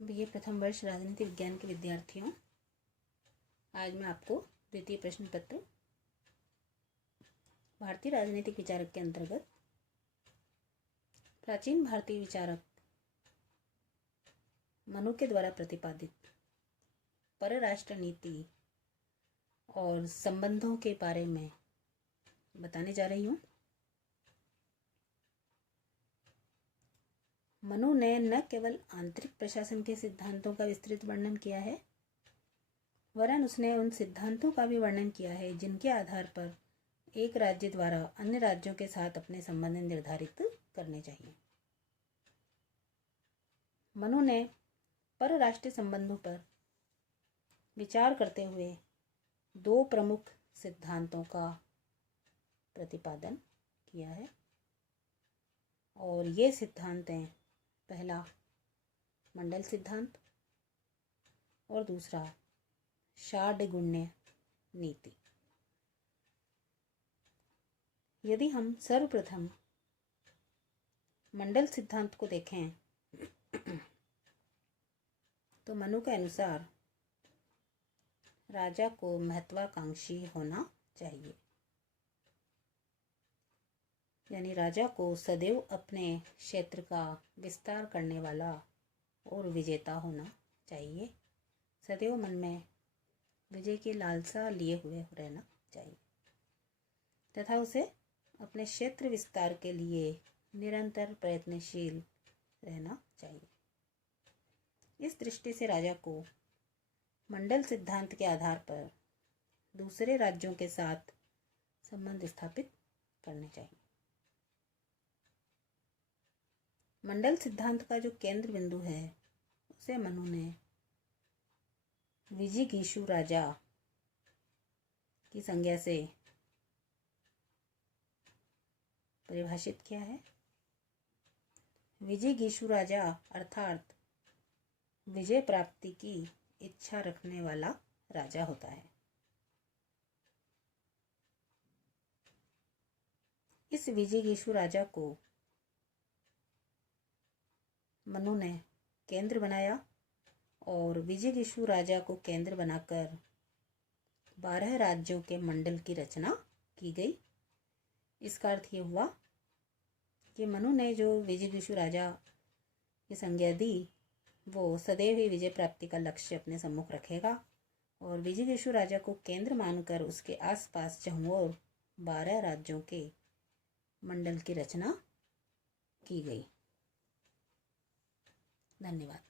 BA प्रथम वर्ष राजनीति विज्ञान के विद्यार्थियों, आज मैं आपको द्वितीय प्रश्न पत्र भारतीय राजनीतिक विचारक के अंतर्गत प्राचीन भारतीय विचारक मनु के द्वारा प्रतिपादित परराष्ट्र नीति और संबंधों के बारे में बताने जा रही हूँ। मनु ने न केवल आंतरिक प्रशासन के सिद्धांतों का विस्तृत वर्णन किया है, वरन उसने उन सिद्धांतों का भी वर्णन किया है जिनके आधार पर एक राज्य द्वारा अन्य राज्यों के साथ अपने संबंध निर्धारित करने चाहिए। मनु ने परराष्ट्रीय संबंधों पर विचार करते हुए दो प्रमुख सिद्धांतों का प्रतिपादन किया है, और ये सिद्धांत हैं, पहला मंडल सिद्धांत और दूसरा षाड्गुण्य नीति। यदि हम सर्वप्रथम मंडल सिद्धांत को देखें तो मनु के अनुसार राजा को महत्वाकांक्षी होना चाहिए, यानी राजा को सदैव अपने क्षेत्र का विस्तार करने वाला और विजेता होना चाहिए। सदैव मन में विजय की लालसा लिए हुए रहना चाहिए तथा उसे अपने क्षेत्र विस्तार के लिए निरंतर प्रयत्नशील रहना चाहिए। इस दृष्टि से राजा को मंडल सिद्धांत के आधार पर दूसरे राज्यों के साथ संबंध स्थापित करने चाहिए। मंडल सिद्धांत का जो केंद्र बिंदु है उसे मनु ने विजिगीषु राजा की संज्ञा से परिभाषित किया है। विजिगीषु राजा अर्थात विजय प्राप्ति की इच्छा रखने वाला राजा होता है। इस विजिगीषु राजा को मनु ने केंद्र बनाया और विजिगीषु राजा को केंद्र बनाकर 12 राज्यों के मंडल की रचना की गई। इसका अर्थ ये हुआ कि मनु ने जो विजिगीषु राजा की संज्ञा दी वो सदैव ही विजय प्राप्ति का लक्ष्य अपने सम्मुख रखेगा, और विजिगीषु राजा को केंद्र मानकर उसके आसपास चहुओर 12 राज्यों के मंडल की रचना की गई। धन्यवाद।